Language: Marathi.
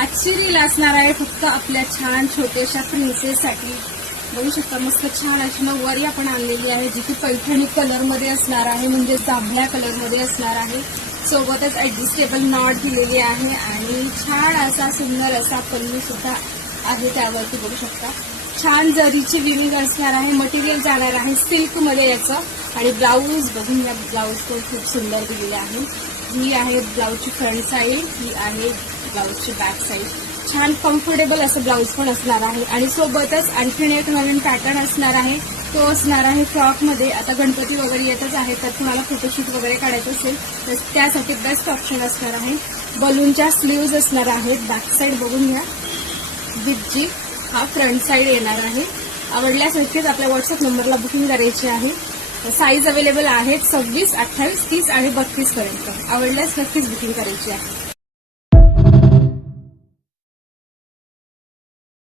आजची रील असणार आहे फक्त आपल्या छान छोट्याशा प्रिन्सेससाठी. बघू शकता मस्त छान अशी नऊवारी आपण आणलेली आहे, जी की पैठणी कलर मध्ये असणार आहे, म्हणजे जांभळ्या कलर मध्ये असणार आहे. सोबतच ऍडजस्टेबल नॉट दिलेली आहे आणि छान असा सुंदर असा पल्लू सुद्धा आहे त्यावरती. बघू शकता छान जरीची विविंग असणार आहे. मटेरियल जाणार आहे सिल्क मध्ये याचं. आणि ब्लाऊज बघून या, ब्लाऊज पण खूप सुंदर दिलेले आहे. ही आहे ब्लाऊजची फ्रंट साईड, ही आहे ब्लाऊजची बॅक साईड. छान कम्फर्टेबल असं ब्लाऊज पण असणार आहे. आणि सोबतच आणखीन एक नवीन पॅटर्न असणार आहे, तो असणार आहे फ्रॉक मध्ये. आता गणपती वगैरे येतच आहे, तर तुम्हाला फोटोशूट वगैरे काढायचं असेल तर त्यासाठी बेस्ट ऑप्शन असणार आहे. बलूनच्या स्लीव्ज असणार आहेत. बॅक साईड बघून घ्या, विथ जी हा फ्रंट साईड येणार आहे. आवडल्यास नक्कीच आपल्या व्हॉट्सअप नंबरला बुकिंग करायची आहे. साईज अवेलेबल आहेत 26, 28, 30 आणि 32 पर्यंत. आवडल्यास नक्कीच बुकिंग करायची आहे.